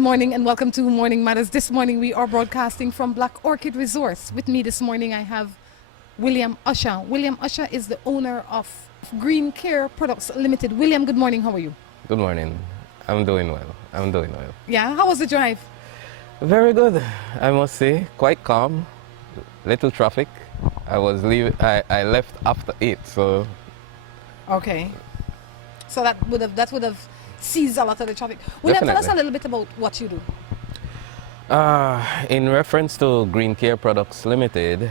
morning and welcome to Morning Matters. This morning we are broadcasting from Black Orchid Resource. With me this morning I have Willam Usher. Willam Usher is the owner of Green Care Products Limited. Willam, good morning. How are you? Good morning. I'm doing well. Yeah, how was the drive? Very good, I must say. Quite calm. Little traffic. I left after 8, so. Okay. So that would have seized a lot of the traffic. Willam, tell us a little bit about what you do. In reference to Green Care Products Limited,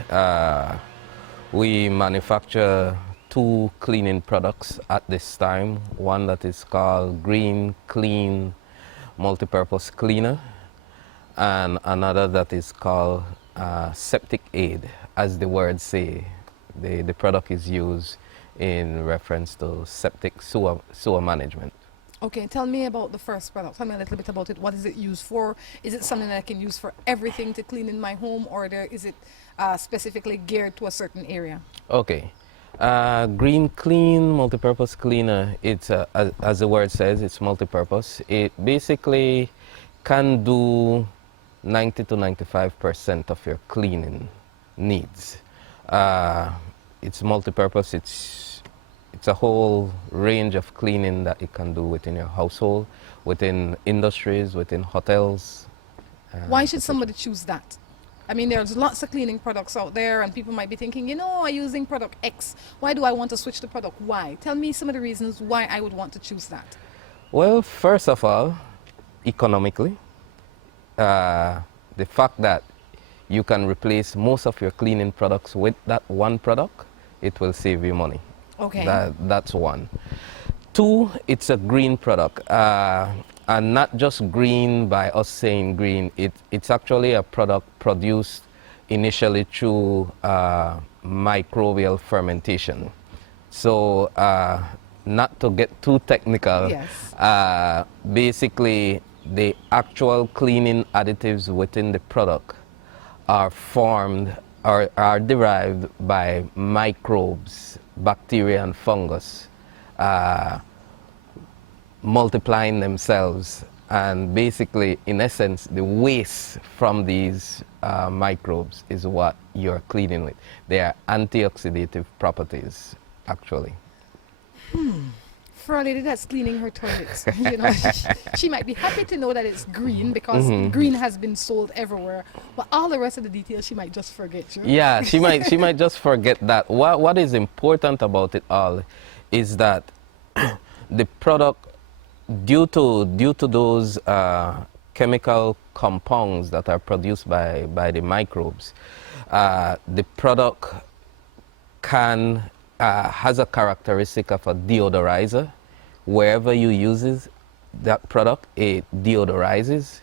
we manufacture 2 cleaning products at this time. One that is called Green Clean Multipurpose Cleaner, and another that is called Septic Aid. As the words say, the product is used in reference to septic sewer management. Okay, tell me about the first product. Tell me a little bit about it. What is it used for? Is it something that I can use for everything to clean in my home, or is it specifically geared to a certain area? Okay. Green Clean Multipurpose Cleaner, it's as the word says, it's multipurpose. It basically can do 90 to 95% of your cleaning needs. It's multipurpose. It's a whole range of cleaning that it can do within your household, within industries, within hotels. Why should somebody choose that? I mean, there's lots of cleaning products out there, and people might be thinking, you know, I'm using product X. Why do I want to switch to product Y? Tell me some of the reasons why I would want to choose that. Well, first of all, economically, the fact that you can replace most of your cleaning products with that one product, it will save you money. Okay. That's one. 2, it's a green product. And not just green by us saying green, it's actually a product produced initially through microbial fermentation. So not to get too technical, yes. Basically the actual cleaning additives within the product are formed or are derived by microbes, bacteria and fungus, multiplying themselves, and basically, in essence, the waste from these microbes is what you're cleaning with. They are antioxidative properties, actually. For a lady that's cleaning her toilets, you know, she might be happy to know that it's green because green has been sold everywhere, but all the rest of the details she might just forget. Sure? Yeah, she might just forget that. What is important about it all is that the product, due to those chemical compounds that are produced by the microbes, the product has a characteristic of a deodorizer. Wherever you use that product, it deodorizes.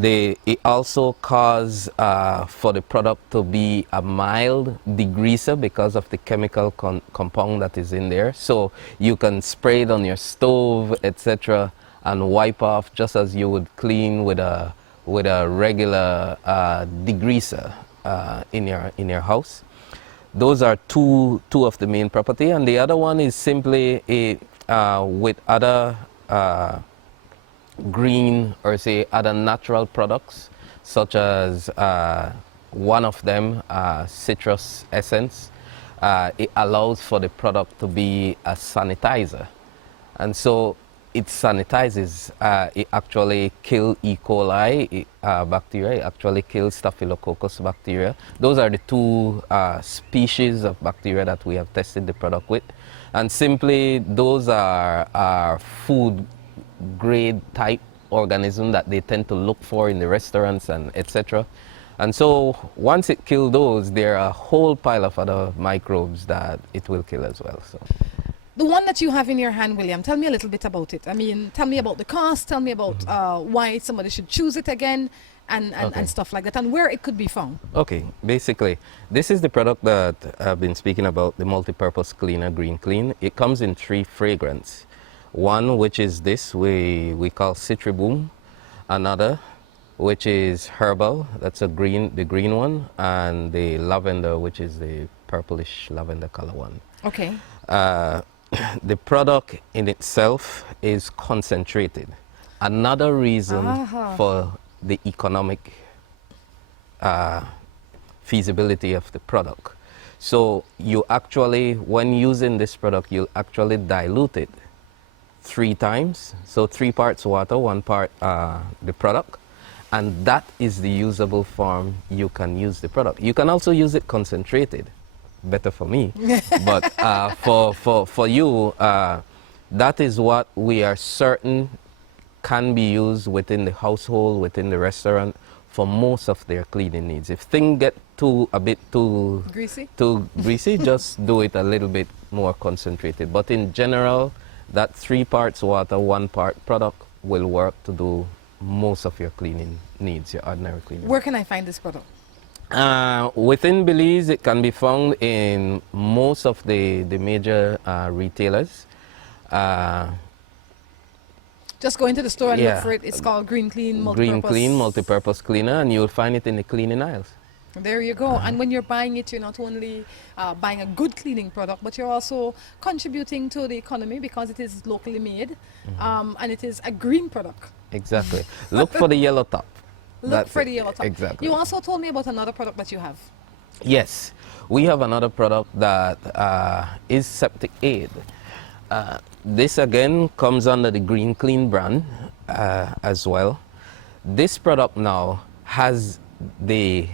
It also causes for the product to be a mild degreaser because of the chemical compound that is in there. So you can spray it on your stove, etc., and wipe off just as you would clean with a regular degreaser in your house. Those are two of the main property, and the other one is simply with other green or say other natural products, such as one of them, citrus essence. It allows for the product to be a sanitizer, and so it sanitizes. It actually kills E. coli bacteria. It actually kills staphylococcus bacteria. Those are the 2 species of bacteria that we have tested the product with, and simply those are food grade type organism that they tend to look for in the restaurants and etc. And so once it kills those, there are a whole pile of other microbes that it will kill as well. So the one that you have in your hand, Willam, tell me a little bit about it. I mean, tell me about the cost, tell me about why somebody should choose it again, and stuff like that, and where it could be found. Okay, basically, this is the product that I've been speaking about, the multipurpose cleaner, Green Clean. It comes in 3 fragrances. One, which is this, we call Citriboom. Another, which is herbal, that's the green one, and the lavender, which is the purplish lavender color one. Okay. The product in itself is concentrated. Another reason Aha. for the economic feasibility of the product. So you actually, when using this product, you actually dilute it 3 times. So 3 parts water, 1 part the product. And that is the usable form you can use the product. You can also use it concentrated, better for me. But for you, that is what we are certain can be used within the household, within the restaurant, for most of their cleaning needs. If things get a bit too greasy, just do it a little bit more concentrated. But in general, that 3 parts water, 1 part product will work to do most of your cleaning needs, your ordinary cleaning. Where can I find this product? Within Belize, it can be found in most of the major retailers. Just go into the store and look for it. It's called Green Clean Multipurpose. Green Clean Multipurpose Cleaner, and you'll find it in the cleaning aisles. There you go. And when you're buying it, you're not only buying a good cleaning product, but you're also contributing to the economy because it is locally made, and it is a green product. Exactly. Look for the yellow top. Look for the yellow top. Exactly. You also told me about another product that you have. Yes, we have another product that is septic aid. This again comes under the Green Clean brand as well. This product now has the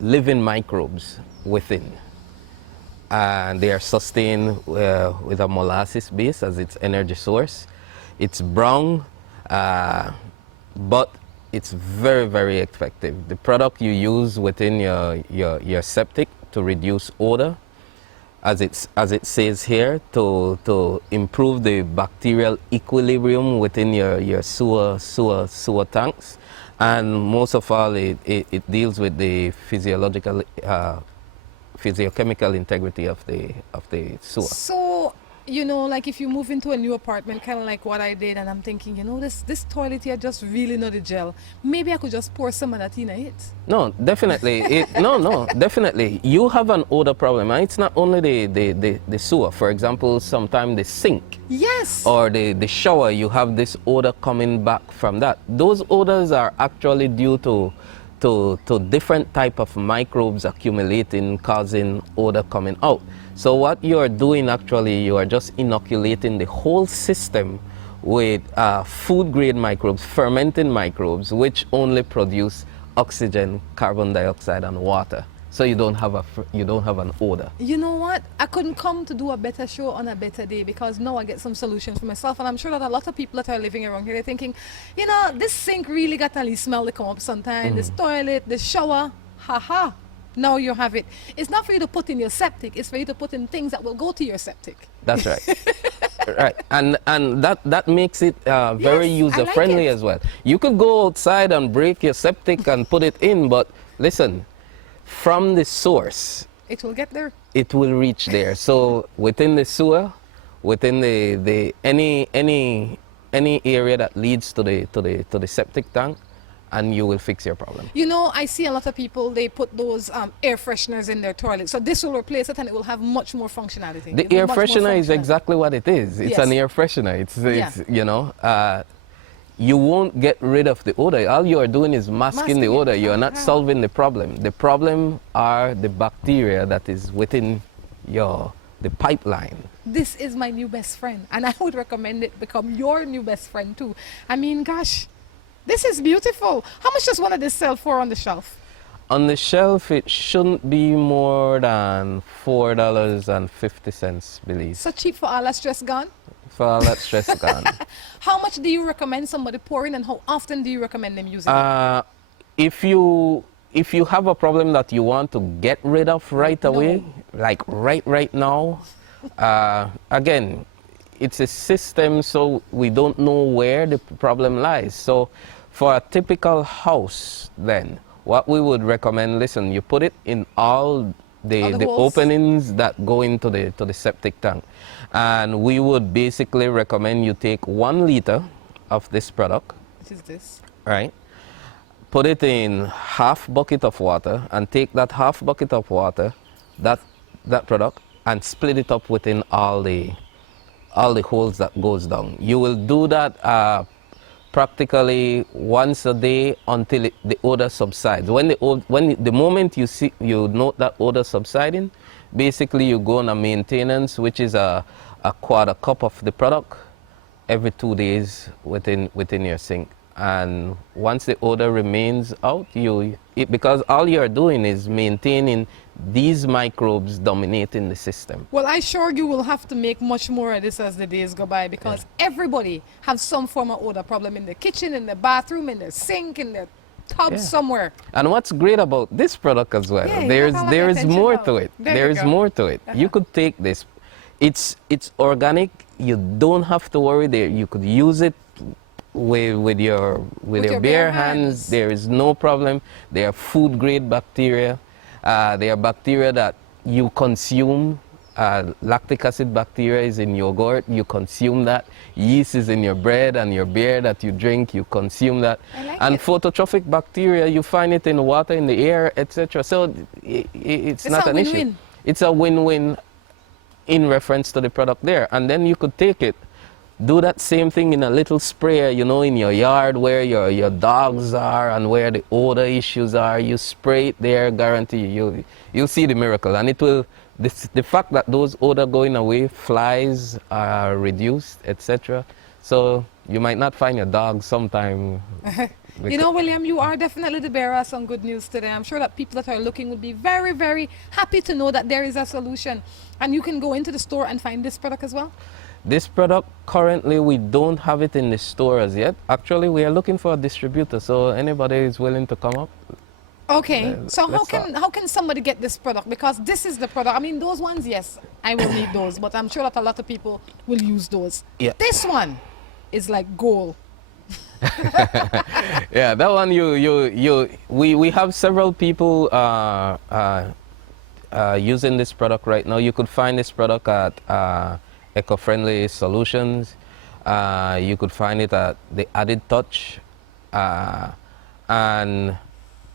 living microbes within, and they are sustained with a molasses base as its energy source. It's brown, but it's very, very effective. The product you use within your septic to reduce odor, as it says here, to improve the bacterial equilibrium within your sewer tanks, and most of all, it deals with the physiological, physiochemical integrity of the sewer. So, you know, like if you move into a new apartment, kind of like what I did, and I'm thinking, you know, this toilet here just really not the gel. Maybe I could just pour some of that in it. No, definitely. No, definitely. You have an odor problem, and it's not only the sewer. For example, sometimes the sink. Yes. Or the shower, you have this odor coming back from that. Those odors are actually due to different type of microbes accumulating, causing odor coming out. So what you are doing actually, you are just inoculating the whole system with food grade microbes, fermenting microbes, which only produce oxygen, carbon dioxide, and water. So you don't have an odor. You know what? I couldn't come to do a better show on a better day, because now I get some solutions for myself, and I'm sure that a lot of people that are living around here, they're thinking, you know, this sink really got a little smell to come up sometimes. This toilet, this shower, haha. Now you have it. It's not for you to put in your septic, it's for you to put in things that will go to your septic. That's right. Right. And that makes it very user friendly as well. You could go outside and break your septic and put it in, but listen, from the source, it will get there. It will reach there. So within the sewer, within the any area that leads to the septic tank, and you will fix your problem. You know, I see a lot of people, they put those air fresheners in their toilet. So this will replace it, and it will have much more functionality. The air freshener is exactly what it is. It's an air freshener. It's you know, you won't get rid of the odor. All you are doing is masking the odor. You are not solving the problem. The problem are the bacteria that is within the pipeline. This is my new best friend, and I would recommend it become your new best friend too. I mean, gosh, this is beautiful. How much does one of this sell for on the shelf? On the shelf, it shouldn't be more than $4.50, Belize. So cheap for all that stress gone? For all that stress gone. How much do you recommend somebody pouring, and how often do you recommend them using it? If you have a problem that you want to get rid of right away, like right now, again, it's a system, so we don't know where the problem lies. So for a typical house, then, what we would recommend, listen, you put it in all the openings that go into the septic tank. And we would basically recommend you take 1 liter of this product. What is this? Right. Put it in half bucket of water, and take that half bucket of water, that product, and split it up within all the holes that goes down. You will do that practically once a day until the odor subsides. The moment you note that odor subsiding, basically you go on a maintenance, which is a quarter cup of the product every 2 days within your sink. And once the odor remains out, because all you're doing is maintaining these microbes dominating the system. Well, I sure you will have to make much more of this as the days go by, because everybody has some form of odor problem in the kitchen, in the bathroom, in the sink, in the tub, somewhere. And what's great about this product as well, there is more to it. There is more to it. You could take this. It's organic. You don't have to worry there. You could use it with your bare hands. There is no problem. They are food grade bacteria. They are bacteria that you consume. Lactic acid bacteria is in yogurt. You consume that. Yeast is in your bread and your beer that you drink. You consume that. And phototrophic bacteria, you find it in the water, in the air, etc. So it's not an issue. It's a win-win in reference to the product there. And then you could take it, do that same thing in a little sprayer, you know, in your yard where your dogs are and where the odor issues are. You spray it there, guarantee you'll see the miracle. And it will, the fact that those odor going away, flies are reduced, etc. So you might not find your dog sometime. You know, William, you are definitely the bearer of some good news today. I'm sure that people that are looking would be very, very happy to know that there is a solution. And you can go into the store and find this product as well? This product, currently, we don't have it in the store as yet. Actually, we are looking for a distributor, so anybody is willing to come up. Okay, so how can somebody get this product? Because this is the product. I mean, those ones, yes, I will need those, but I'm sure that a lot of people will use those. Yeah. This one is like gold. Yeah, that one we have several people using this product right now. You could find this product at Eco-Friendly Solutions. You could find it at The Added Touch, and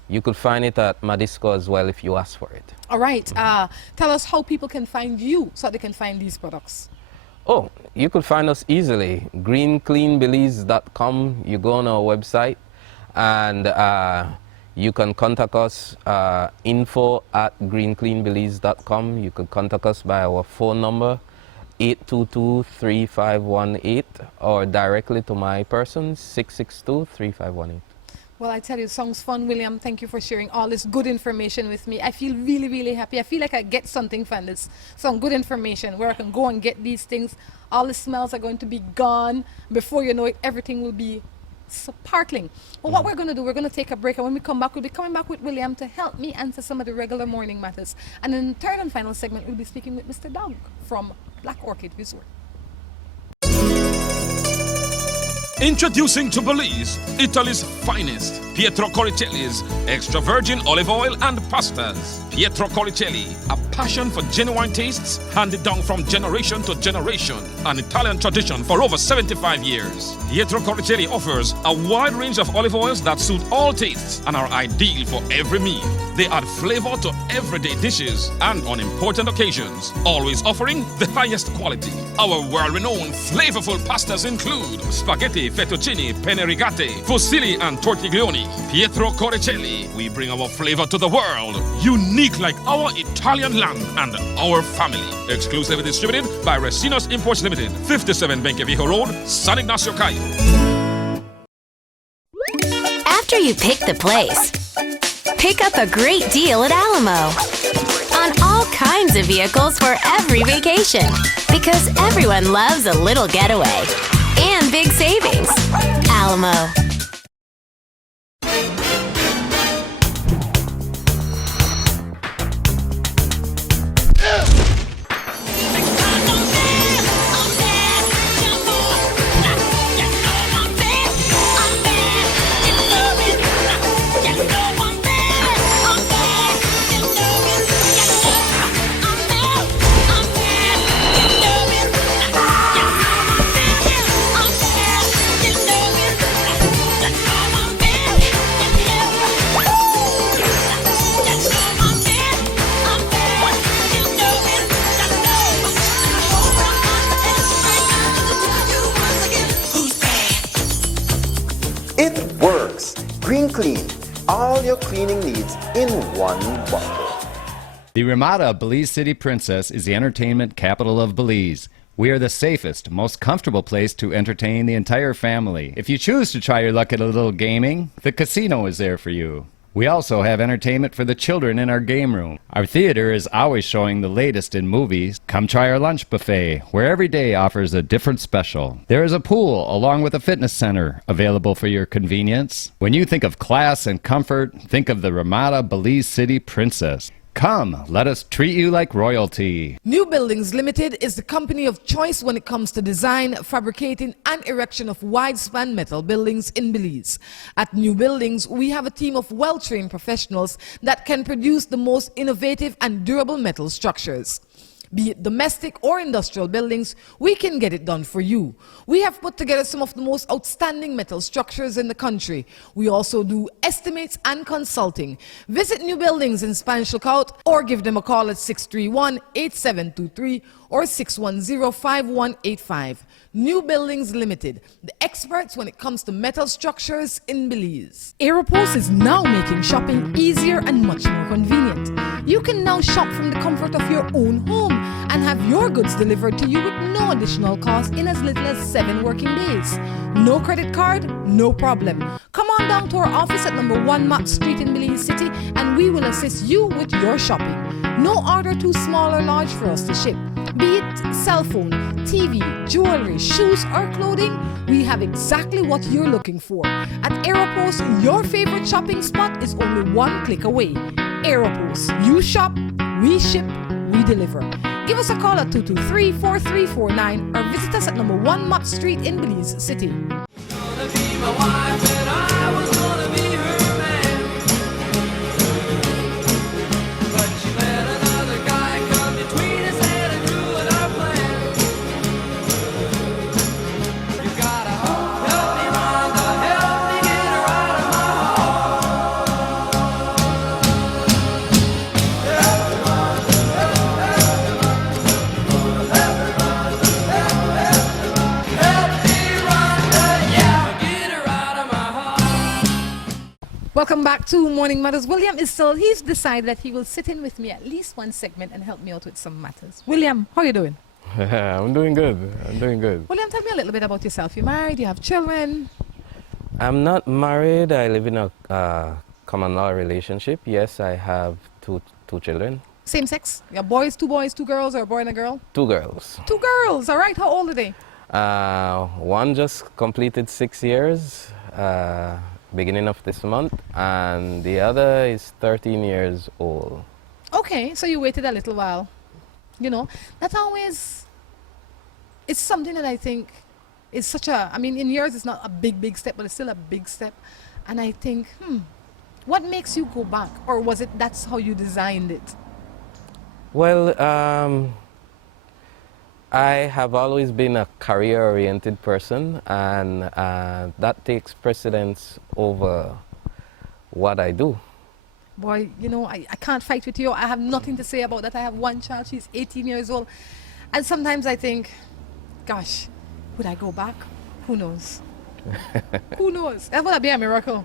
you could find it at Madisco as well if you ask for it. All right. Tell us how people can find you so they can find these products. Oh, you could find us easily. greencleanbelize.com. You go on our website and you can contact us, info@greencleanbelize.com. You could contact us by our phone number, 822-3518, or directly to my person, 662-3518. Well, I tell you, sounds fun, William. Thank you for sharing all this good information with me. I feel really, really happy. I feel like I get something from this, some good information where I can go and get these things. All the smells are going to be gone. Before you know it, everything will be sparkling. Well, what we're going to do, we're going to take a break, and when we come back, we'll be coming back with William to help me answer some of the regular morning matters. And in the third and final segment, we'll be speaking with Mr. Doug from Black Orchid Resort. Introducing to Belize, Italy's finest, Pietro Coricelli's extra virgin olive oil and pastas. Pietro Coricelli, a passion for genuine tastes handed down from generation to generation. An Italian tradition for over 75 years. Pietro Coricelli offers a wide range of olive oils that suit all tastes and are ideal for every meal. They add flavor to everyday dishes and on important occasions, always offering the highest quality. Our world-renowned flavorful pastas include spaghetti, fettuccine, penne rigate, fusilli, and tortiglioni. Pietro Coricelli, we bring our flavor to the world, unique like our Italian land and our family. Exclusively distributed by Resinos Imports Limited, 57 Benqueviejo Road, San Ignacio, Cayo. After you pick the place, pick up a great deal at Alamo on all kinds of vehicles for every vacation, because everyone loves a little getaway and big savings. Alamo. It works. Green Clean. All your cleaning needs in one bottle. The Ramada Belize City Princess is the entertainment capital of Belize. We are the safest, most comfortable place to entertain the entire family. If you choose to try your luck at a little gaming, the casino is there for you. We also have entertainment for the children in our game room. Our theater is always showing the latest in movies. Come try our lunch buffet, where every day offers a different special. There is a pool along with a fitness center available for your convenience. When you think of class and comfort, think of the Ramada Belize City Princess. Come, let us treat you like royalty. New Buildings Limited is the company of choice when it comes to design, fabricating, and erection of wide-span metal buildings in Belize. At New Buildings, we have a team of well-trained professionals that can produce the most innovative and durable metal structures. Be it domestic or industrial buildings, we can get it done for you. We have put together some of the most outstanding metal structures in the country. We also do estimates and consulting. Visit New Buildings in Spanish Lookout or give them a call at 631-8723 or 610-5185. New Buildings Limited, the experts when it comes to metal structures in Belize. Aeropost is now making shopping easier and much more convenient. You can now shop from the comfort of your own home and have your goods delivered to you with no additional cost in as little as 7 working days. No credit card? No problem. Come on down to our office at number 1 Mott Street in Belize City and we will assist you with your shopping. No order too small or large for us to ship. Be it cell phone, TV, jewelry, shoes or clothing, we have exactly what you're looking for. At Aeropost, your favorite shopping spot is only 1 click away. Aeropost. You shop, we ship, we deliver. Give us a call at 223-4349 or visit us at number 1 Mott Street in Belize City. Welcome back to Morning Matters. William is still, he's decided that he will sit in with me at least one segment and help me out with some matters. William, how are you doing? I'm doing good. I'm doing good. William, tell me a little bit about yourself. You're married, you have children? I'm not married. I live in a common law relationship. Yes, I have two children. Same sex? You have two boys, 2 girls, or a boy and a girl? 2 girls. 2 girls, all right. How old are they? One just completed 6 years. Beginning of this month, and the other is 13 years old. Okay, so you waited a little while. You know, that's always, it's something that I think is such a, I mean, in years it's not a big step, but it's still a big step. And I think, what makes you go back? Or was it that's how you designed it? Well, I have always been a career-oriented person, and that takes precedence over what I do. Boy, you know, I can't fight with you. I have nothing to say about that. I have 1 child. She's 18 years old. And sometimes I think, gosh, would I go back? Who knows? Who knows? That would be a miracle.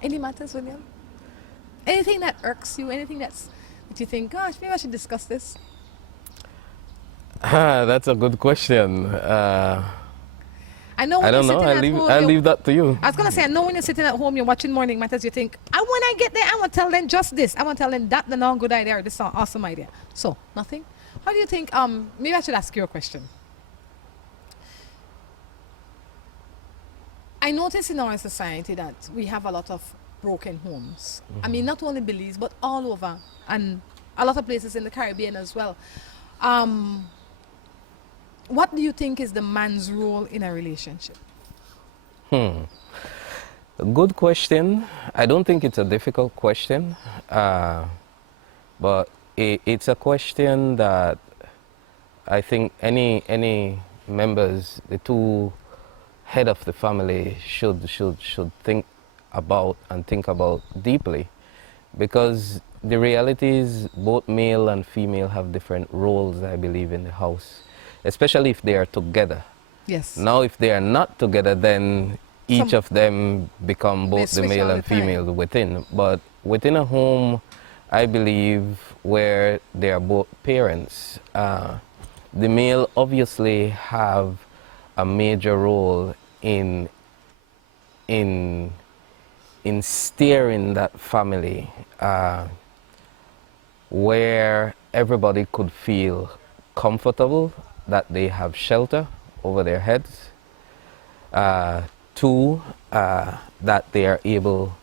Any matters, William? Anything that irks you? Anything that you think, gosh, maybe I should discuss this? That's a good question. I know. I don't know. I'll leave that to you. I was gonna say, I know when you're sitting at home, you're watching Morning Matters, you think, when I get there, I want to tell them just this. I want to tell them that's not a good idea or this is an awesome idea. So nothing. How do you think? Maybe I should ask you a question. I notice in our society that we have a lot of broken homes. Mm-hmm. I mean, not only Belize, but all over, and a lot of places in the Caribbean as well. What do you think is the man's role in a relationship? Good question. I don't think it's a difficult question, but it's a question that I think any members, the 2 head of the family, should think about deeply, because the reality is both male and female have different roles, I believe, in the house, especially if they are together. Yes. Now, if they are not together, then each of them become both the switch male all and the time. female within. But within a home, I believe, where they are both parents, the male obviously have a major role in steering that family, where everybody could feel comfortable, that they have shelter over their heads. Two, that they are able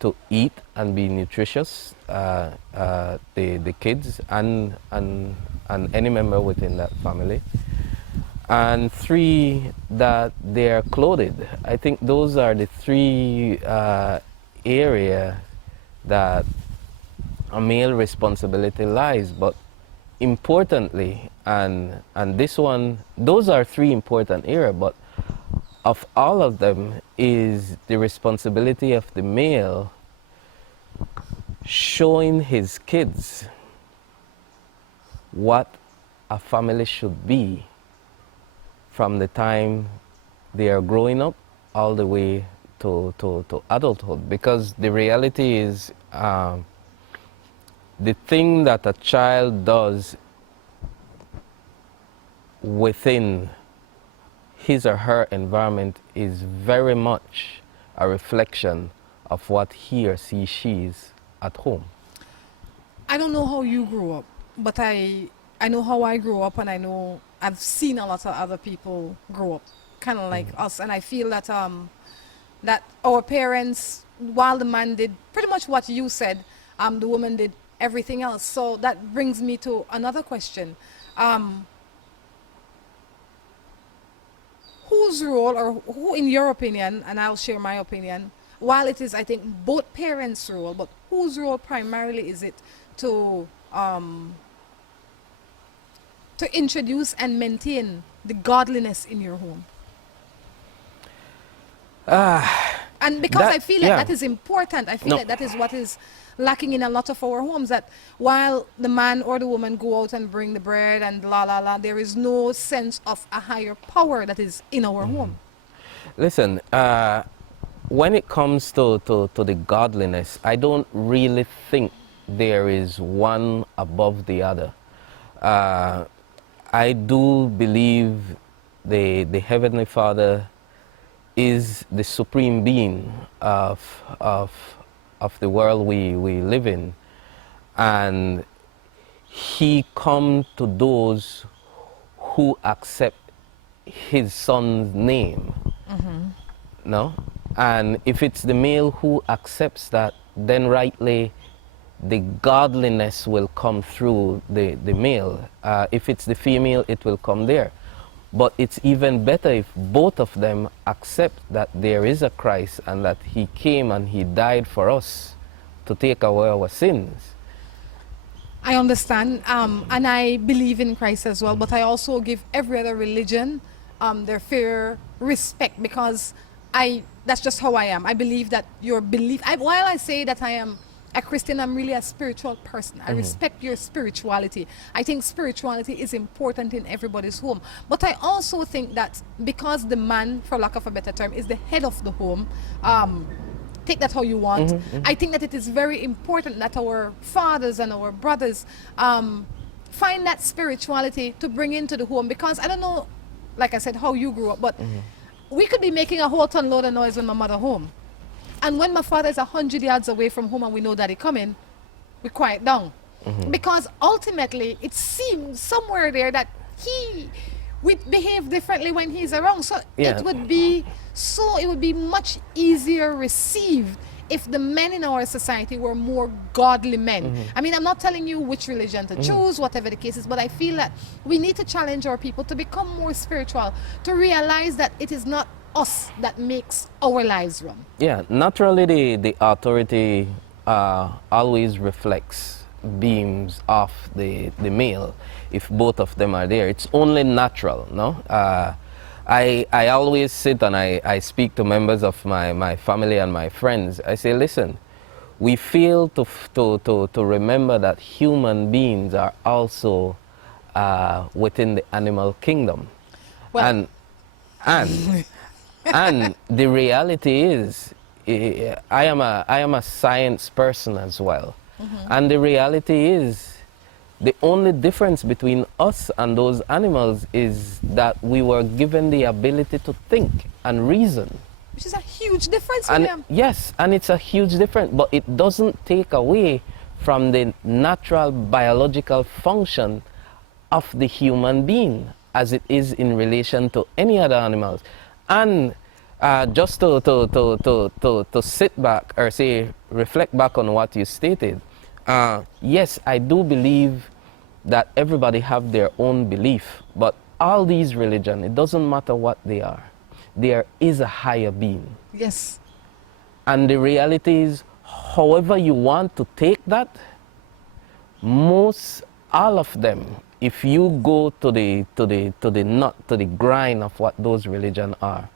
to eat and be nutritious, the kids and any member within that family. And three, that they are clothed. I think those are the three areas that a male responsibility lies. But importantly, and this one, those are three important areas, but of all of them is the responsibility of the male showing his kids what a family should be from the time they are growing up all the way to adulthood. Because the reality is, the thing that a child does within his or her environment is very much a reflection of what he or she is at home. I don't know how you grew up, but I know how I grew up, and I know I've seen a lot of other people grow up, kind of like us, and I feel that that our parents, while the man did pretty much what you said, the woman did everything else. So that brings me to another question. Whose role, or who, in your opinion, and I'll share my opinion, while it is, I think, both parents' role, but whose role primarily is it to introduce and maintain the godliness in your home? And because I feel like that is important, I feel like that is what is lacking in a lot of our homes, that while the man or the woman go out and bring the bread and there is no sense of a higher power that is in our home. Listen, when it comes to the godliness, I don't really think there is one above the other. I do believe the Heavenly Father is the supreme being of the world we live in, and he comes to those who accept his son's name. No? And if it's the male who accepts that, then rightly the godliness will come through the male. If it's the female, it will come there. But it's even better if both of them accept that there is a Christ and that he came and he died for us to take away our sins. I understand, and I believe in Christ as well, but I also give every other religion their fair respect, because that's just how I am. I believe that your belief, while I say that I am a Christian, I'm really a spiritual person. I respect your spirituality. I think spirituality is important in everybody's home. But I also think that because the man, for lack of a better term, is the head of the home, take that how you want, I think that it is very important that our fathers and our brothers find that spirituality to bring into the home. Because I don't know, like I said, how you grew up, but we could be making a whole ton load of noise when my mother home. And when my father is 100 yards away from home and we know that he coming, we quiet down. Because ultimately, it seems somewhere there that he would behave differently when he's around. So it would be much easier received if the men in our society were more godly men. I mean, I'm not telling you which religion to choose, whatever the case is, but I feel that we need to challenge our people to become more spiritual, to realize that it is not us that makes our lives run. Yeah, naturally the authority always reflects beams off the male if both of them are there. It's only natural, no? I always sit and I speak to members of my family and my friends. I say, listen, we fail to remember that human beings are also within the animal kingdom. Well, And the reality is, I am a science person as well. And the reality is, the only difference between us and those animals is that we were given the ability to think and reason. Which is a huge difference, And William. yes, and it's a huge difference, but it doesn't take away from the natural biological function of the human being as it is in relation to any other animals. And just to sit back or say, reflect back on what you stated, yes, I do believe that everybody have their own belief, but all these religions, it doesn't matter what they are, there is a higher being. Yes. And the reality is, however you want to take that, all of them, if you go to the grind of what those religions are,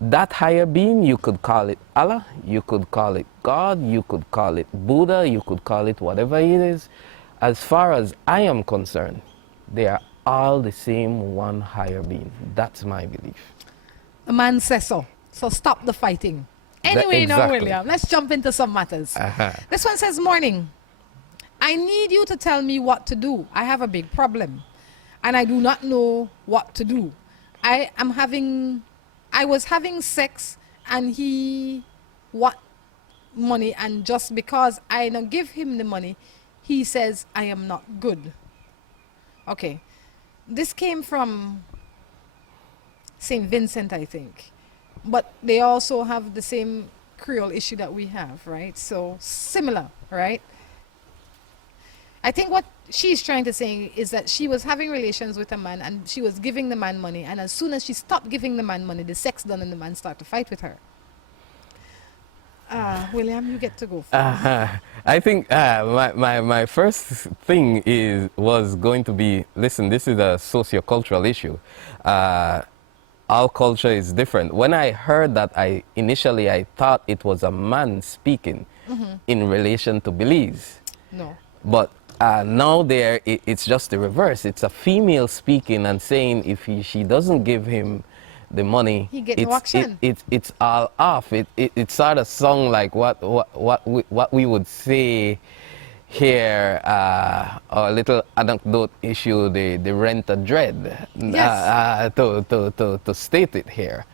that higher being, you could call it Allah, you could call it God, you could call it Buddha, you could call it whatever it is. As far as I am concerned, they are all the same one higher being. That's my belief. The man says so. So stop the fighting. Anyway, now, exactly. William, let's jump into some matters. This one says, morning. I need you to tell me what to do. I have a big problem and I do not know what to do. I was having sex and he want money, and just because I don't give him the money, he says I am not good. Okay. This came from St. Vincent, I think. But they also have the same Creole issue that we have, right? So similar, right? I think what she's trying to say is that she was having relations with a man and she was giving the man money, and as soon as she stopped giving the man money, the sex done and the man started to fight with her. William, you get to go first. I think my first thing was going to be, listen, this is a sociocultural issue. All culture is different. When I heard that, initially I thought it was a man speaking in relation to Belize. No. But now it's just the reverse. It's a female speaking and saying if she doesn't give him the money, He get no action. it's all off. It sort of sound like what we would say here, a little anecdote issue, the rent a dread, Yes. to state it here.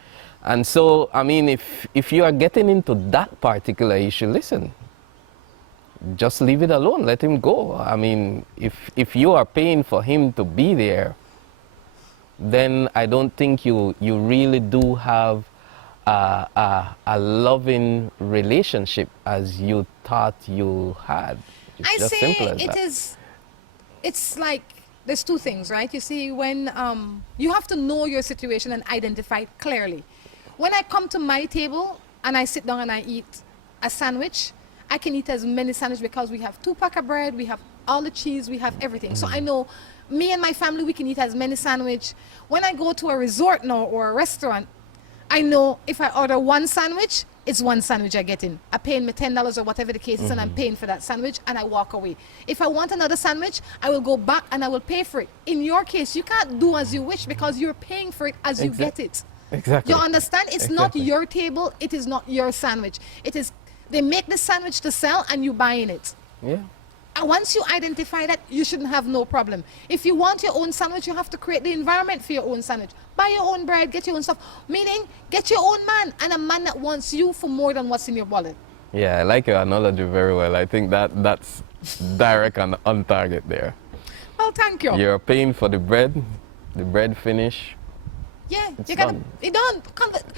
And so, I mean, if you are getting into that particular issue, listen, just leave it alone, let him go. I mean, if you are paying for him to be there, then I don't think you really do have a loving relationship as you thought you had. It's I just say simple as that. it's like there's two things, right? You see, when you have to know your situation and identify it clearly. When I come to my table and I sit down and I eat a sandwich, I can eat as many sandwiches because we have 2 packs of bread, we have all the cheese, we have everything. So I know me and my family, we can eat as many sandwiches. When I go to a resort now or a restaurant, I know if I order 1 sandwich, it's 1 sandwich I get in. I paying me $10 or whatever the case is, and I'm paying for that sandwich, and I walk away. If I want another sandwich, I will go back and I will pay for it. In your case, you can't do as you wish because you're paying for it as you get it. Exactly. You understand? It's not your table. It is not your sandwich. It is, they make the sandwich to sell and you buying it. Yeah. And once you identify that, you shouldn't have no problem. If you want your own sandwich, you have to create the environment for your own sandwich. Buy your own bread, get your own stuff. Meaning, get your own man, and a man that wants you for more than what's in your wallet. Yeah, I like your analogy very well. I think that's direct and on target there. Well, thank you. You're paying for the bread finish. Yeah, It's you gotta, done. you don't.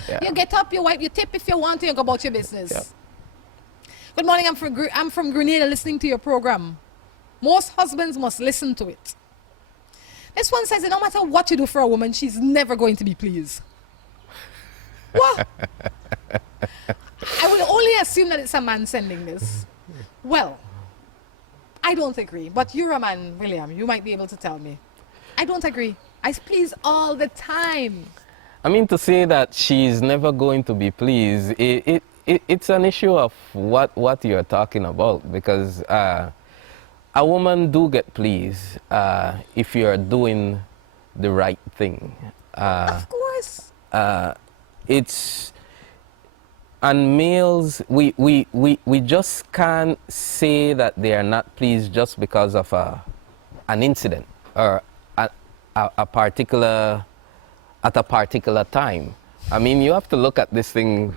Yeah. You get up, you wipe, you tip if you want to, you go about your business. Yeah. Good morning, I'm from Grenada listening to your program. Most husbands must listen to it. This one says, no matter what you do for a woman, she's never going to be pleased. What? I would only assume that it's a man sending this. Well, I don't agree. But you're a man, William. You might be able to tell me. I don't agree. I please all the time. I mean, to say that she's never going to be pleased, it's an issue of what you're talking about, because a woman do get pleased if you're doing the right thing. Of course. it's and males, we just can't say that they are not pleased just because of an incident or a particular at a particular time. I mean, you have to look at this thing,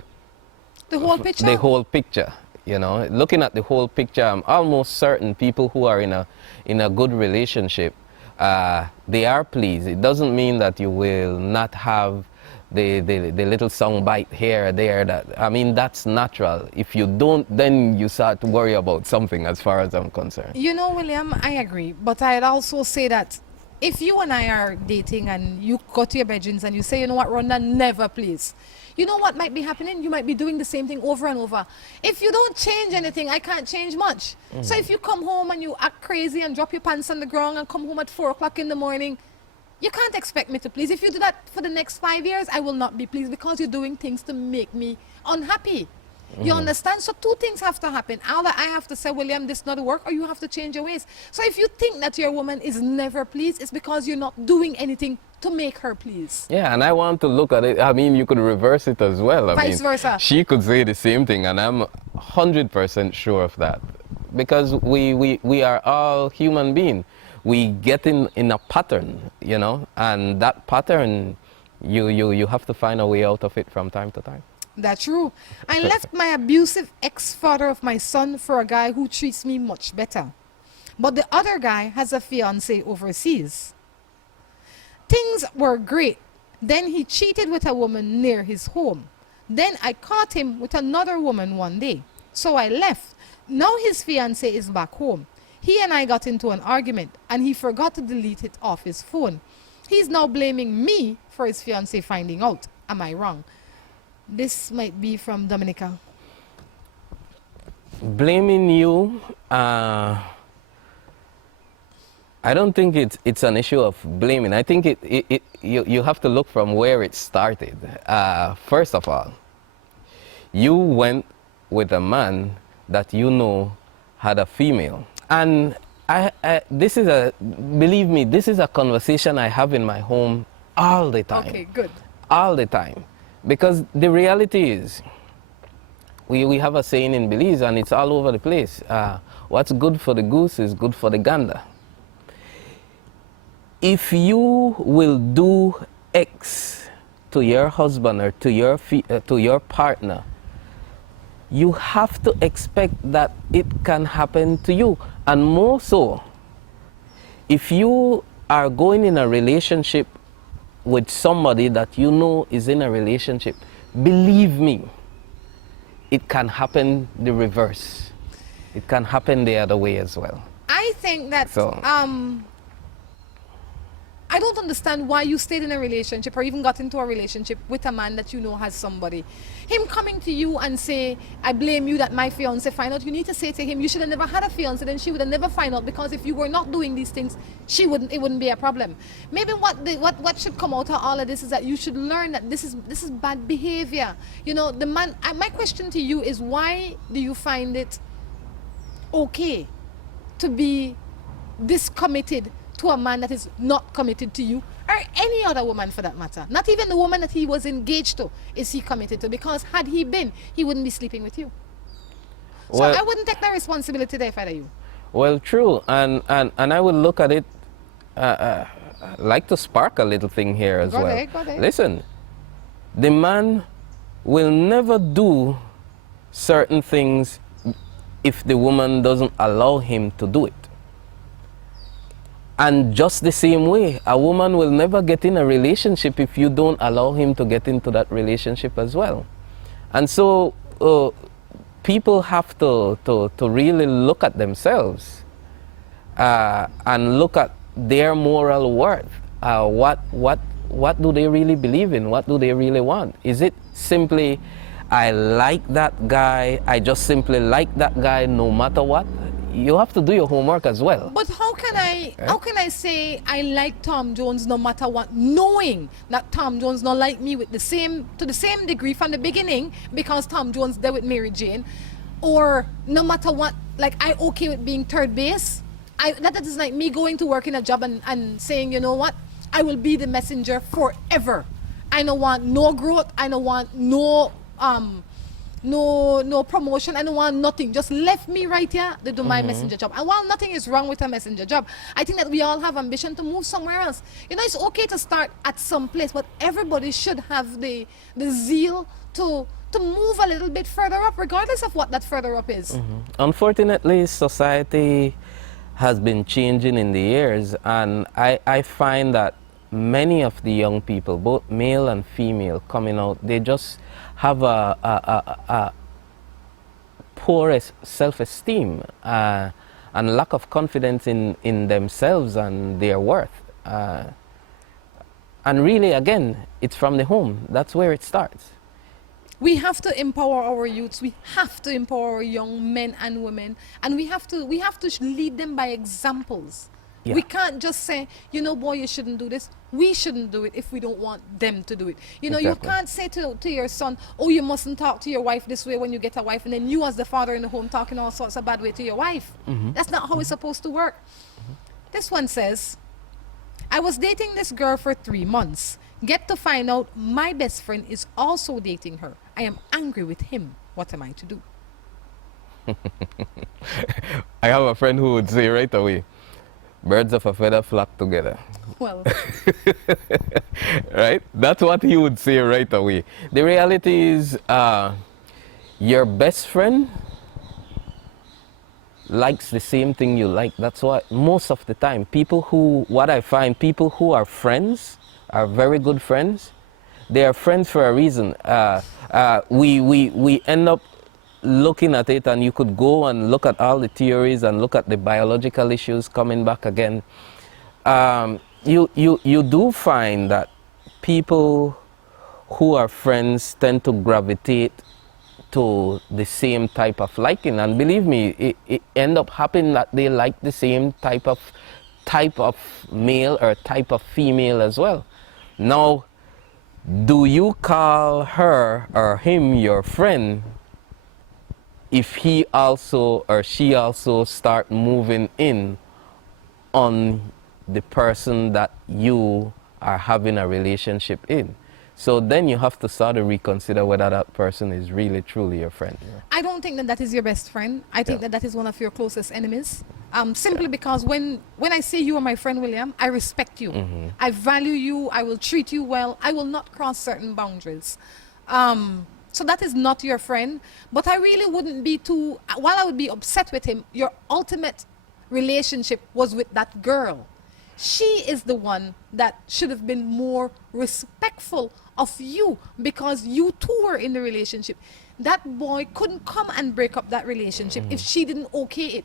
The whole picture? the whole picture. You know, looking at the whole picture, I'm almost certain people who are in a good relationship, they are pleased. It doesn't mean that you will not have the little song bite here or there. That, I mean, that's natural. If you don't, then you start to worry about something, as far as I'm concerned. You know, William, I agree. But I'd also say that if you and I are dating and you go to your bedrooms and you say, you know what, Rhonda, never please. You know what might be happening? You might be doing the same thing over and over. If you don't change anything, I can't change much. So if you come home and you act crazy and drop your pants on the ground and come home at 4 o'clock in the morning, you can't expect me to please. If you do that for the next 5 years, I will not be pleased because you're doing things to make me unhappy. You understand? So two things have to happen. Either I have to say, William, this not work, or you have to change your ways. So if you think that your woman is never pleased, it's because you're not doing anything to make her pleased. Yeah, and I want to look at it. I mean, you could reverse it as well. I Vice mean, versa. She could say the same thing, and I'm 100% sure of that. Because we are all human beings. We get in a pattern, you know, and that pattern, you have to find a way out of it from time to time. That's true. I left my abusive ex-father of my son for a guy who treats me much better. But the other guy has a fiance overseas. Things were great. Then he cheated with a woman near his home. Then I caught him with another woman one day. So I left. Now his fiance is back home. He and I got into an argument and he forgot to delete it off his phone. He's now blaming me for his fiance finding out. Am I wrong? This might be from Dominica. Blaming you, I don't think it's an issue of blaming. I think you have to look from where it started. First of all, you went with a man that you know had a female. And believe me, this is a conversation I have in my home all the time. Okay, good. All the time. Because the reality is, we have a saying in Belize, and it's all over the place. What's good for the goose is good for the gander. If you will do X to your husband or to your partner, you have to expect that it can happen to you. And more so, if you are going in a relationship with somebody that you know is in a relationship, believe me, it can happen the reverse. It can happen the other way as well. I think that So- I don't understand why you stayed in a relationship or even got into a relationship with a man that you know has somebody. Him coming to you and say, I blame you that my fiance find out, you need to say to him, you should have never had a fiance, then she would have never find out, because if you were not doing these things, it wouldn't be a problem. Maybe what should come out of all of this is that you should learn that this is bad behavior. You know, the man, my question to you is, why do you find it okay to be this committed to a man that is not committed to you, or any other woman for that matter? Not even the woman that he was engaged to is he committed to, because had he been, he wouldn't be sleeping with you. So Well- I wouldn't take that responsibility there if I were you. Well, true, and I would look at it, like to spark a little thing here as Go well. ahead, go ahead. Listen, the man will never do certain things if the woman doesn't allow him to do it. And just the same way, a woman will never get in a relationship if you don't allow him to get into that relationship as well. And so people have to really look at themselves and look at their moral worth. What do they really believe in? What do they really want? Is it simply, I like that guy, I just simply like that guy no matter what? You have to do your homework as well. But how can I say I like Tom Jones no matter what, knowing that Tom Jones not like me to the same degree from the beginning, because Tom Jones there with Mary Jane, or no matter what, like I okay with being third base? That is like me going to work in a job and saying, you know what, I will be the messenger forever. I don't want no growth. I don't want no no promotion. I don't want nothing. Just left me right here. They do my messenger job. And while nothing is wrong with a messenger job, I think that we all have ambition to move somewhere else. You know, it's okay to start at some place, but everybody should have the zeal to move a little bit further up, regardless of what that further up is. Unfortunately, society has been changing in the years, and I find that many of the young people, both male and female, coming out, they just have a poor self-esteem and lack of confidence in themselves and their worth. And really, again, it's from the home. That's where it starts. We have to empower our youths. We have to empower our young men and women, and we have to lead them by examples. Yeah. We can't just say, you know, boy, you shouldn't do this. We shouldn't do it if we don't want them to do it. You know, Exactly. you can't say to your son, oh, you mustn't talk to your wife this way when you get a wife, and then you as the father in the home talking all sorts of bad way to your wife. That's not how it's supposed to work. This one says, I was dating this girl for 3 months. Get to find out my best friend is also dating her. I am angry with him. What am I to do? I have a friend who would say right away, birds of a feather flock together. Well, Right? That's what he would say right away. The reality is, your best friend likes the same thing you like. That's why most of the time, what I find, people who are friends, are very good friends, they are friends for a reason. We end up looking at it, and you could go and look at all the theories and look at the biological issues coming back again. You do find that people who are friends tend to gravitate to the same type of liking, and believe me, it end up happening that they like the same type of male or type of female as well. Now, do you call her or him your friend if he also or she also start moving in on the person that you are having a relationship in? So then you have to sort of reconsider whether that person is really truly your friend. I don't think that is your best friend. I think that is one of your closest enemies. Simply because when I say you are my friend, William, I respect you. I value you. I will treat you well. I will not cross certain boundaries. So that is not your friend. But I really wouldn't be too, while I would be upset with him, your ultimate relationship was with that girl. She is the one that should have been more respectful of you, because you two were in the relationship. That boy couldn't come and break up that relationship if she didn't okay it.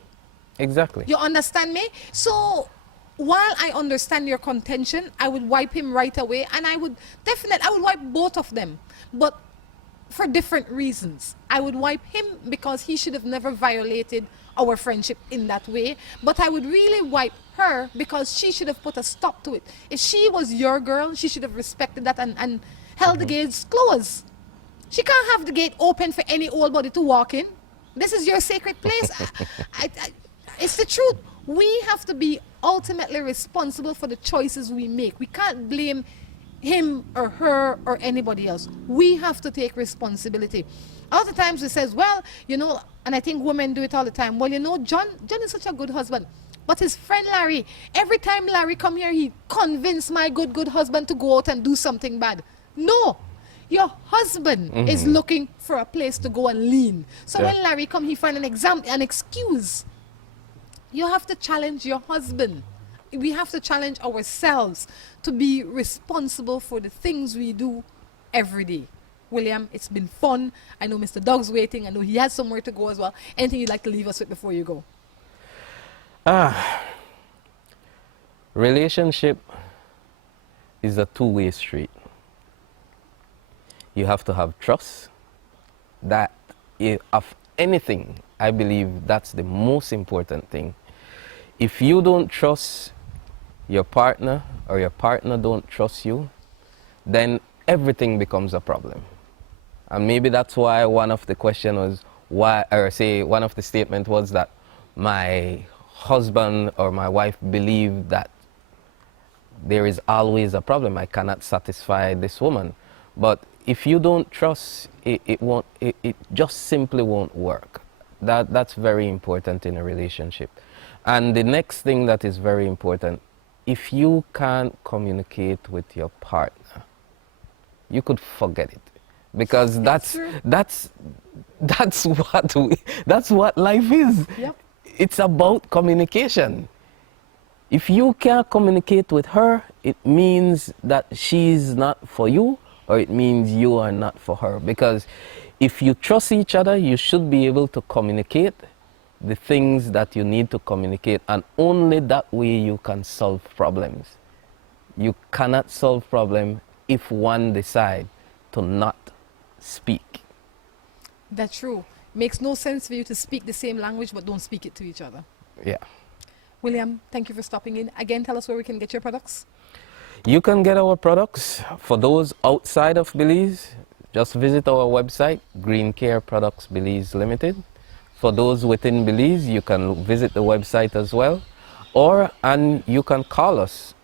Exactly. You understand me? So while I understand your contention, I would wipe him right away, and I would wipe both of them, but for different reasons. I would wipe him because he should have never violated our friendship in that way, but I would really wipe her because she should have put a stop to it. If she was your girl, she should have respected that and held the gates closed. She can't have the gate open for any old body to walk in. This is your sacred place. It's the truth. We have to be ultimately responsible for the choices we make. We can't blame him or her or anybody else. We have to take responsibility. Other times it says, well, you know, and I think women do it all the time. Well, you know, John is such a good husband. But his friend Larry, every time Larry come here, he convinced my good husband to go out and do something bad. No. Your husband is looking for a place to go and lean. So when Larry come, he find an excuse. You have to challenge your husband. We have to challenge ourselves to be responsible for the things we do every day. William, it's been fun. I know Mr. Doug's waiting. I know he has somewhere to go as well. Anything you'd like to leave us with before you go? Relationship is a two-way street. You have to have trust. That of anything, I believe that's the most important thing. If you don't trust your partner or your partner don't trust you, then everything becomes a problem. And maybe that's why one of the question was why, or say one of the statement was that my husband or my wife believe that there is always a problem. I cannot satisfy this woman. But if you don't trust, it just simply won't work. That's very important in a relationship. And the next thing that is very important, if you can't communicate with your partner, you could forget it, because that's what life is. Yep. It's about communication. If you can't communicate with her, it means that she's not for you, or it means you are not for her. Because if you trust each other, you should be able to communicate the things that you need to communicate, and only that way you can solve problems. You cannot solve problems if one decides to not speak. That's true. Makes no sense for you to speak the same language but don't speak it to each other. Yeah. William, thank you for stopping in. Again, tell us where we can get your products. You can get our products. For those outside of Belize, just visit our website, Green Care Products Belize Limited. For those within Belize, you can visit the website as well, and you can call us.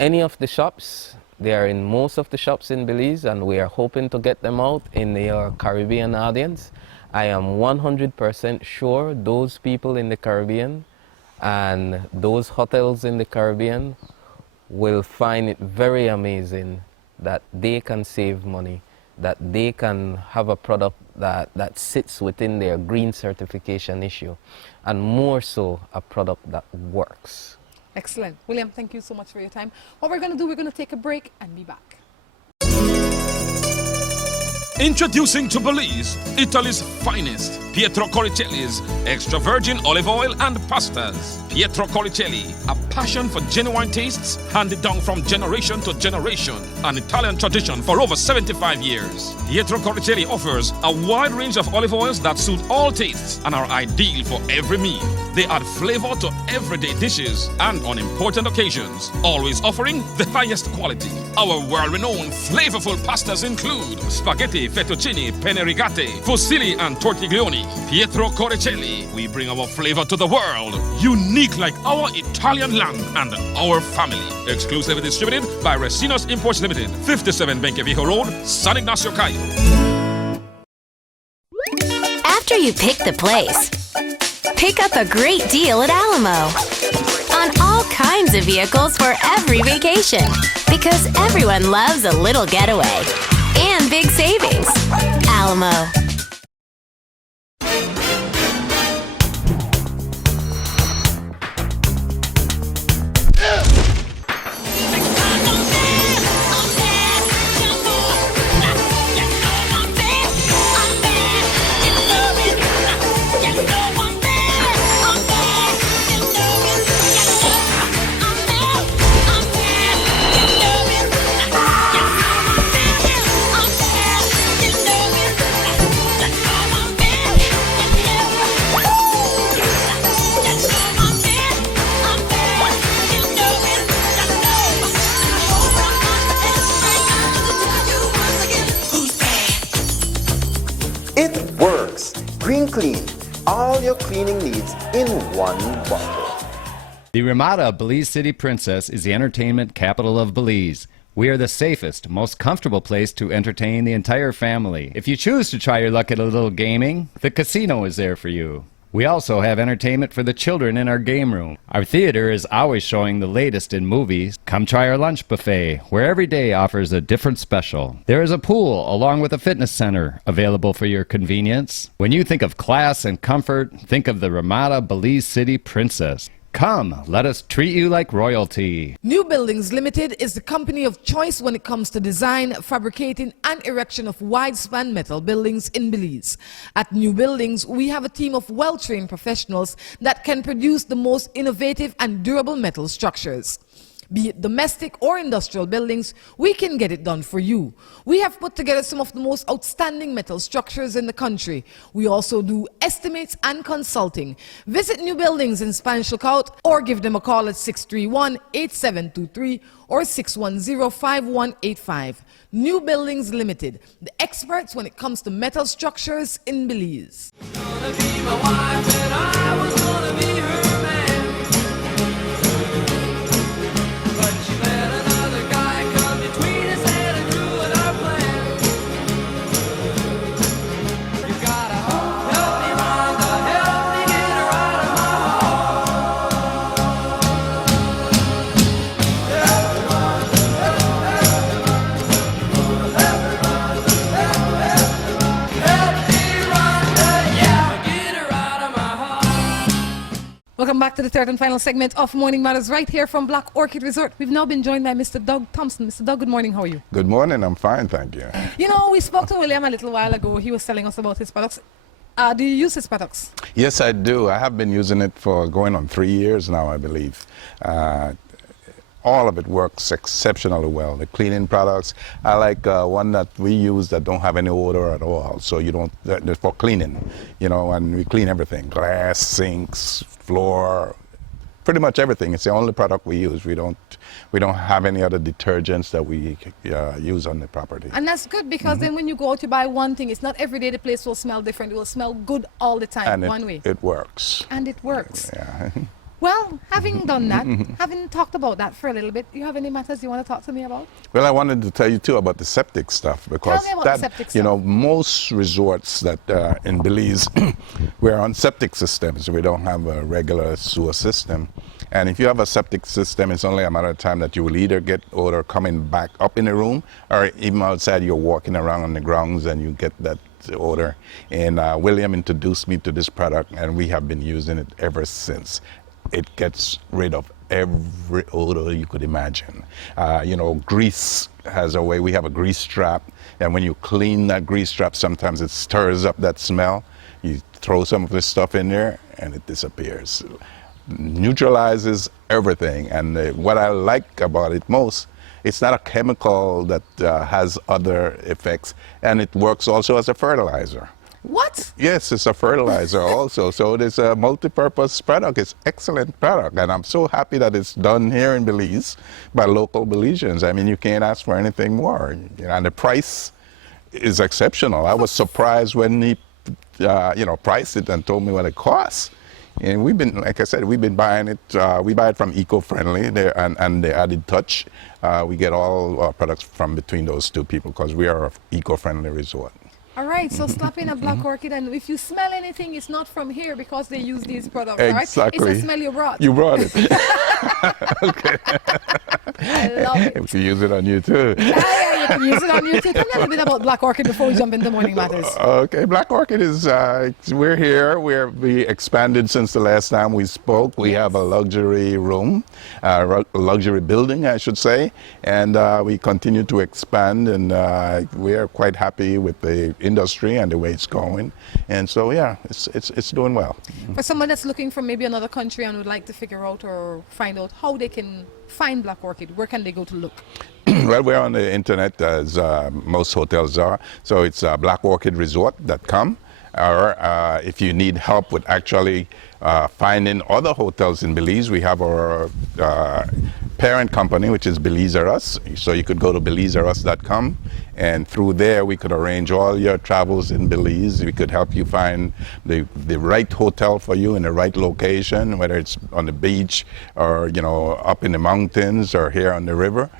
Any of the shops, they are in most of the shops in Belize, and we are hoping to get them out in the Caribbean audience. I am 100% sure those people in the Caribbean and those hotels in the Caribbean will find it very amazing that they can save money, that they can have a product that sits within their green certification issue, and more so, a product that works. Excellent. William, thank you so much for your time. What we're going to do, we're going to take a break and be back. Introducing to Belize, Italy's finest, Pietro Coricelli's extra virgin olive oil and pastas. Pietro Coricelli, a passion for genuine tastes handed down from generation to generation. An Italian tradition for over 75 years. Pietro Coricelli offers a wide range of olive oils that suit all tastes and are ideal for every meal. They add flavor to everyday dishes and on important occasions, always offering the highest quality. Our world-renowned flavorful pastas include spaghetti, fettuccine, penne rigate, fusilli and tortiglioni. Pietro Coricelli, we bring our flavor to the world, unique like our Italian land and our family. Exclusively distributed by Resinos Imports Limited, 57 Benqueviejo Road, San Ignacio, Cayo. After you pick the place, pick up a great deal at Alamo on all kinds of vehicles for every vacation, because everyone loves a little getaway and big savings. Alamo. It works. Green Clean. All your cleaning needs in one bottle. The Ramada Belize City Princess is the entertainment capital of Belize. We are the safest, most comfortable place to entertain the entire family. If you choose to try your luck at a little gaming, the casino is there for you. We also have entertainment for the children in our game room. Our theater is always showing the latest in movies. Come try our lunch buffet, where every day offers a different special. There is a pool along with a fitness center available for your convenience. When you think of class and comfort, think of the Ramada Belize City Princess. Come, let us treat you like royalty. New Buildings Limited is the company of choice when it comes to design, fabricating, and erection of wide-span metal buildings in Belize. At New Buildings, we have a team of well-trained professionals that can produce the most innovative and durable metal structures. Be it domestic or industrial buildings, we can get it done for you. We have put together some of the most outstanding metal structures in the country. We also do estimates and consulting. Visit New Buildings in Spanish Lookout or give them a call at 631-8723 or 610-5185. New Buildings Limited, the experts when it comes to metal structures in Belize. to the third and final segment of Morning Matters right here from Black Orchid Resort. We've now been joined by Mr. Doug Thompson. Mr. Doug, good morning. How are you? Good morning. I'm fine, thank you. You know, we spoke to William a little while ago. He was telling us about his products. Do you use his products? Yes, I do. I have been using it for going on 3 years now, I believe. All of it works exceptionally well. The cleaning products, I like one that we use that don't have any odor at all. So you don't, for cleaning, you know, and we clean everything, glass, sinks, floor, pretty much everything. It's the only product we use. We don't have any other detergents that we use on the property. And that's good because then when you go out to buy one thing, it's not every day the place will smell different. It will smell good all the time, And one way. it works. And it works. Yeah. Well, having done that, having talked about that for a little bit, do you have any matters you want to talk to me about? Well, I wanted to tell you too about the septic stuff because Tell me about the septic you know, stuff. most resorts that in Belize, we're on septic systems. We don't have a regular sewer system. And if you have a septic system, it's only a matter of time that you will either get odor coming back up in the room or even outside you're walking around on the grounds and you get that odor. And William introduced me to this product and we have been using it ever since. It gets rid of every odor you could imagine. You know, grease has a way. We have a grease trap, and when you clean that grease trap, sometimes it stirs up that smell. You throw some of this stuff in there, and it disappears. Neutralizes everything, and what I like about it most, it's not a chemical that has other effects, and it works also as a fertilizer. What? Yes, it's a fertilizer also. So it is a multi-purpose product. It's excellent product. And I'm so happy that it's done here in Belize by local Belizeans. I mean, you can't ask for anything more. You know, and the price is exceptional. I was surprised when he, you know, priced it and told me what it costs. And we've been, like I said, we've been buying it. We buy it from Eco-Friendly and the Added Touch. We get all our products from between those two people because we are an eco-friendly resort. All right, so stop in a Black Orchid, and if you smell anything, it's not from here because they use these products, right? Exactly. It's a smell you brought. You brought it. Okay. I love it. We can use it on you too. Yeah, you can use it on you too. Tell me a little bit about Black Orchid before we jump into Morning Matters. Okay, Black Orchid is, we're here. We expanded since the last time we spoke. We have a luxury room, luxury building, I should say, and we continue to expand, and we are quite happy with the industry and the way it's going. And so, yeah, it's doing well. For someone that's looking from maybe another country and would like to figure out or find out how they can find Black Orchid, where can they go to look? Well, we're on the internet as most hotels are. So it's blackorchidresort.com. Or if you need help with actually finding other hotels in Belize, we have our parent company, which is Belize or Us. So you could go to belizeorus.com, and through there we could arrange all your travels in Belize. We could help you find the right hotel for you in the right location, whether it's on the beach or, you know, up in the mountains or here on the river.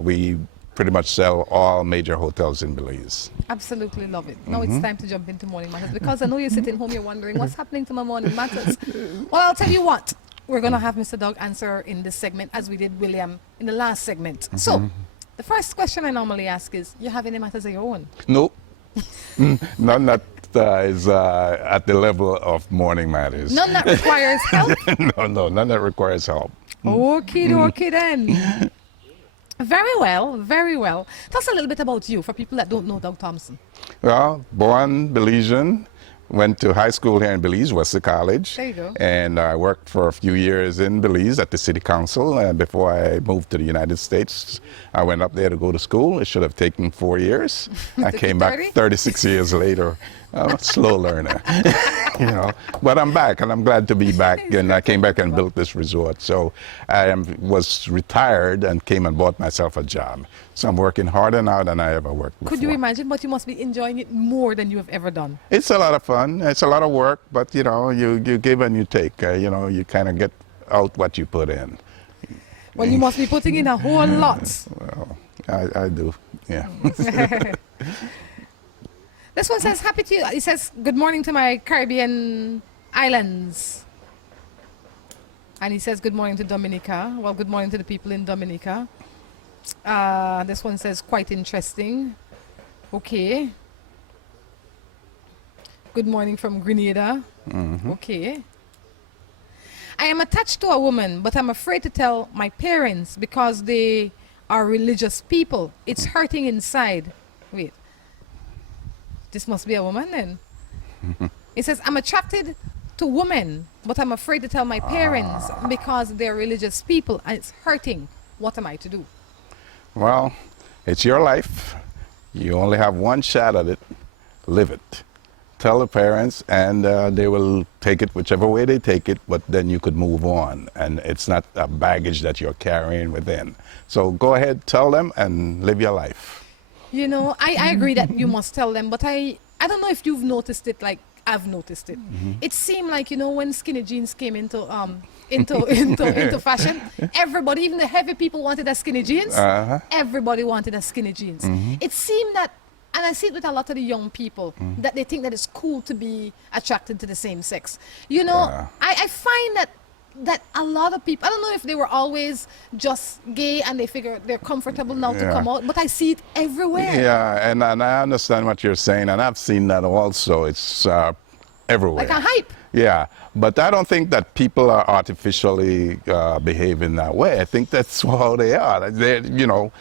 We pretty much sell all major hotels in Belize. Absolutely love it. Now it's time to jump into Morning Matters because I know you're sitting home, you're wondering what's happening to my Morning Matters. Well, I'll tell you what. We're going to have Mr. Doug answer in this segment as we did William in the last segment. So, the first question I normally ask is, you have any matters of your own? No. None that is at the level of Morning Matters. None that requires help? No, none that requires help. Okay then. Very well, very well. Tell us a little bit about you for people that don't know Doug Thompson. Well, born Belizean, went to high school here in Belize, Wesley College. There you go. And I worked for a few years in Belize at the city council before I moved to the United States. I went up there to go to school. It should have taken 4 years. I came back 36 years later. I'm a slow learner, you know. But I'm back, and I'm glad to be back. And I came back and built this resort. So I was retired and came and bought myself a job. So I'm working harder now than I ever worked before. Could you imagine? But you must be enjoying it more than you have ever done. It's a lot of fun. It's a lot of work, but, you know, you give and you take. You know, you kind of get out what you put in. Well, you must be putting in a whole lot. Well, I do, yeah. This one says, happy to you. It says, good morning to my Caribbean islands. And he says, good morning to Dominica. Well, good morning to the people in Dominica. This one says, quite interesting. Okay. Good morning from Grenada. Okay. I am attached to a woman, but I'm afraid to tell my parents because they are religious people. It's hurting inside. Wait. This must be a woman then. It says, I'm attracted to women, but I'm afraid to tell my parents because they're religious people and it's hurting. What am I to do? Well, it's your life. You only have one shot at it. Live it. Tell the parents, and they will take it whichever way they take it, but then you could move on. And it's not a baggage that you're carrying within. So go ahead, tell them, and live your life. You know, I agree that you must tell them, but I don't know if you've noticed it like I've noticed it. It seemed like, you know, when skinny jeans came into fashion, everybody, even the heavy people wanted a skinny jeans. Everybody wanted a skinny jeans. It seemed that, and I see it with a lot of the young people, that they think that it's cool to be attracted to the same sex. You know, I find that a lot of people, I don't know if they were always just gay and they figure they're comfortable now to come out, but I see it everywhere. Yeah, and I understand what you're saying, and I've seen that also. It's everywhere. Like a hype. Yeah, but I don't think that people are artificially behaving that way. I think that's how they are. You know,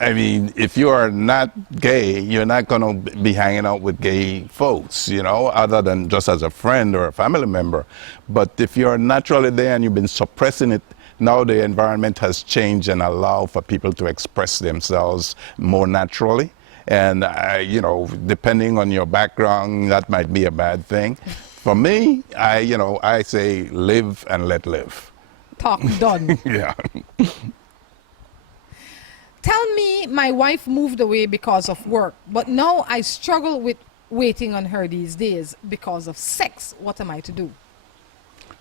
I mean, if you are not gay, you're not going to be hanging out with gay folks, you know, other than just as a friend or a family member. But if you're naturally there and you've been suppressing it, now the environment has changed and allow for people to express themselves more naturally. And, you know, depending on your background, that might be a bad thing. For me, I say live and let live. Talk done. Yeah. Tell me my wife moved away because of work, but now I struggle with waiting on her these days because of sex. What am I to do?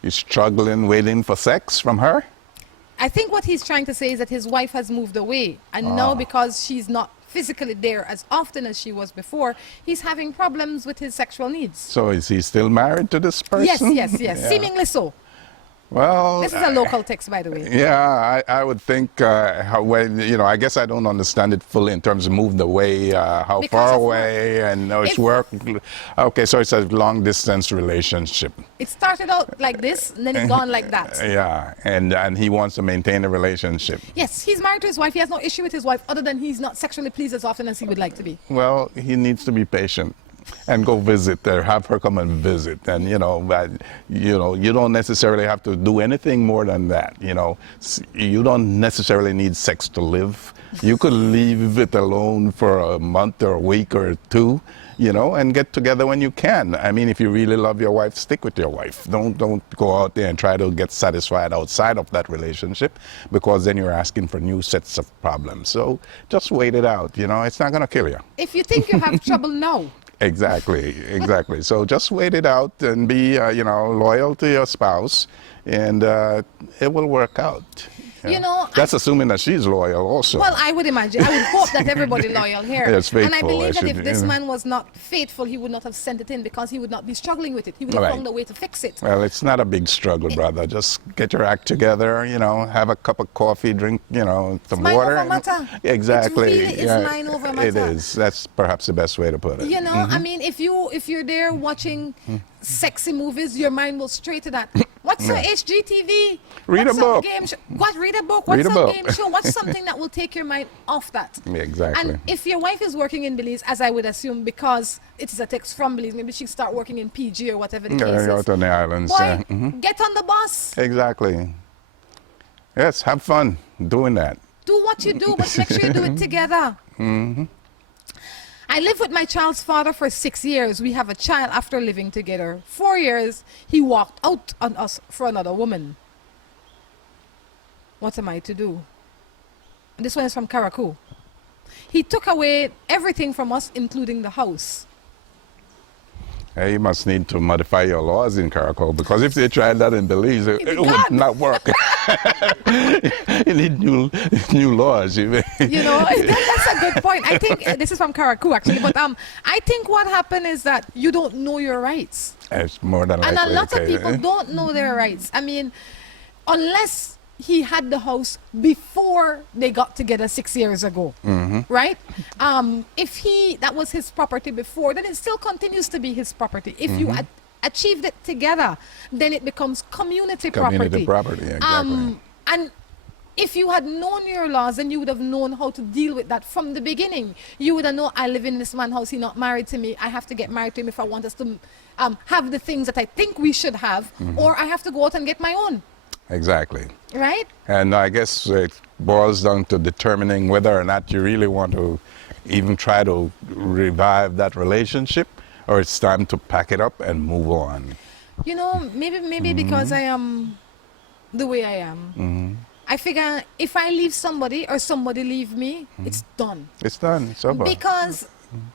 You're struggling waiting for sex from her? I think what he's trying to say is that his wife has moved away, and now because she's not physically there as often as she was before, he's having problems with his sexual needs. So is he still married to this person? Yes. Yeah. Seemingly so. Well, this is a local text, by the way. Yeah, I would think, I guess I don't understand it fully in terms of moved away, how Because far of away, and it's work. Okay, so it's a long distance relationship. It started out like this, and then it's gone like that. Yeah, and he wants to maintain a relationship. Yes, he's married to his wife. He has no issue with his wife other than he's not sexually pleased as often as he would like to be. Well, he needs to be patient. And go visit her, have her come and visit, and you don't necessarily have to do anything more than that. You know, you don't necessarily need sex to live. You could leave it alone for a month or a week or two, you know, and get together when you can. I mean, if you really love your wife, stick with your wife. Don't go out there and try to get satisfied outside of that relationship, because then you're asking for new sets of problems. So just wait it out. You know, it's not going to kill you. If you think you have trouble now. Exactly. So just wait it out and be, loyal to your spouse, and it will work out. You know, that's assuming that she's loyal also. Well, I would imagine. I would hope that everybody loyal here. Yes, faithful, and I believe that if this man was not faithful, he would not have sent it in because he would not be struggling with it. He would have found a way to fix it. Well, it's not a big struggle, brother. Just get your act together, have a cup of coffee, drink, some water. Mind over matter. Exactly. It really is mind over matter. It is. That's perhaps the best way to put it. You know, I mean, if you're there watching sexy movies, your mind will stray to that. What's your HGTV? Read a book. Read a book. What's some game show? What's something that will take your mind off that? Yeah, exactly. And if your wife is working in Belize, as I would assume, because it is a text from Belize, maybe she'll start working in PG or whatever the case is. Out on the islands. Boy, get on the bus. Exactly. Yes, have fun doing that. Do what you do, but make sure you do it together. I lived with my child's father for 6 years. We have a child after living together. 4 years, he walked out on us for another woman. What am I to do? This one is from Karakou. He took away everything from us, including the house. Hey, you must need to modify your laws in Karakou, because if they tried that in Belize, it would not work. You need new laws. You know, that's a good point. I think this is from Karakou actually, but I think what happened is that you don't know your rights. It's more than likely. And a lot of people don't know their rights. I mean, unless he had the house before they got together 6 years ago, right? If that was his property before, then it still continues to be his property. If you achieved it together, then it becomes community Community property. property, exactly. And if you had known your laws, then you would have known how to deal with that from the beginning. You would have known, I live in this man's house, he's not married to me, I have to get married to him if I want us to have the things that I think we should have, or I have to go out and get my own. Exactly. Right? And I guess it boils down to determining whether or not you really want to even try to revive that relationship, or it's time to pack it up and move on. You know, maybe because I am the way I am. I figure if I leave somebody or somebody leave me, it's done. It's done. It's over. Because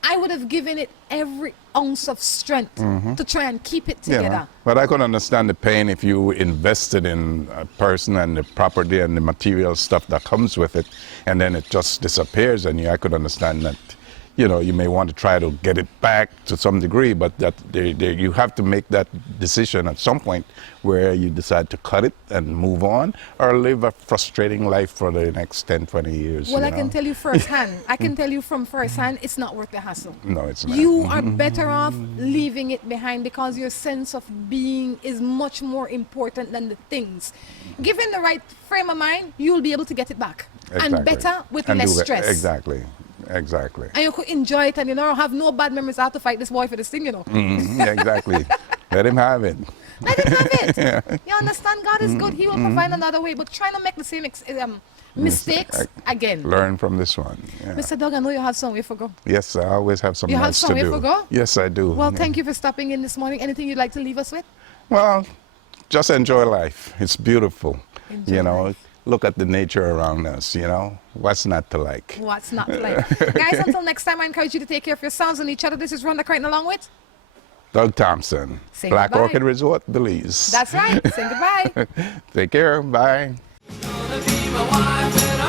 I would have given it every ounce of strength to try and keep it Yeah, together. but I could understand the pain if you invested in a person and the property and the material stuff that comes with it, and then it just disappears. And I could understand that, you know, you may want to try to get it back to some degree, but that you have to make that decision at some point where you decide to cut it and move on, or live a frustrating life for the next 10, 20 years. Well, you I know? can tell you firsthand, I can tell you from firsthand, it's not worth the hassle. No, it's not. You are better off leaving it behind, because your sense of being is much more important than the things. Given the right frame of mind, you'll be able to get it back. And Exactly. better with And less do it. stress. Exactly. Exactly. And you could enjoy it, and you know, have no bad memories. I have to fight this boy for this thing, you know. Yeah, exactly. Let him have it. Let him have it. You understand? God is good. He will provide another way, but try not make the same mistakes again. Learn from this one. Yeah. Mr. Doug, I know you have somewhere for go. Yes, I always have some You have nice to somewhere do. for go? Yes, I do. Well, Yeah. thank you for stopping in this morning. Anything you'd like to leave us with? Well, just enjoy life. It's beautiful. Enjoy you know, life. look at the nature around us, you know. What's not to like? What's not to like? Guys, until next time, I encourage you to take care of yourselves and each other. This is Rhonda Crichton along with Doug Thompson, Say Black goodbye. Orchid Resort, Belize. That's right. Saying goodbye. Take care. Bye. Gonna be my wife and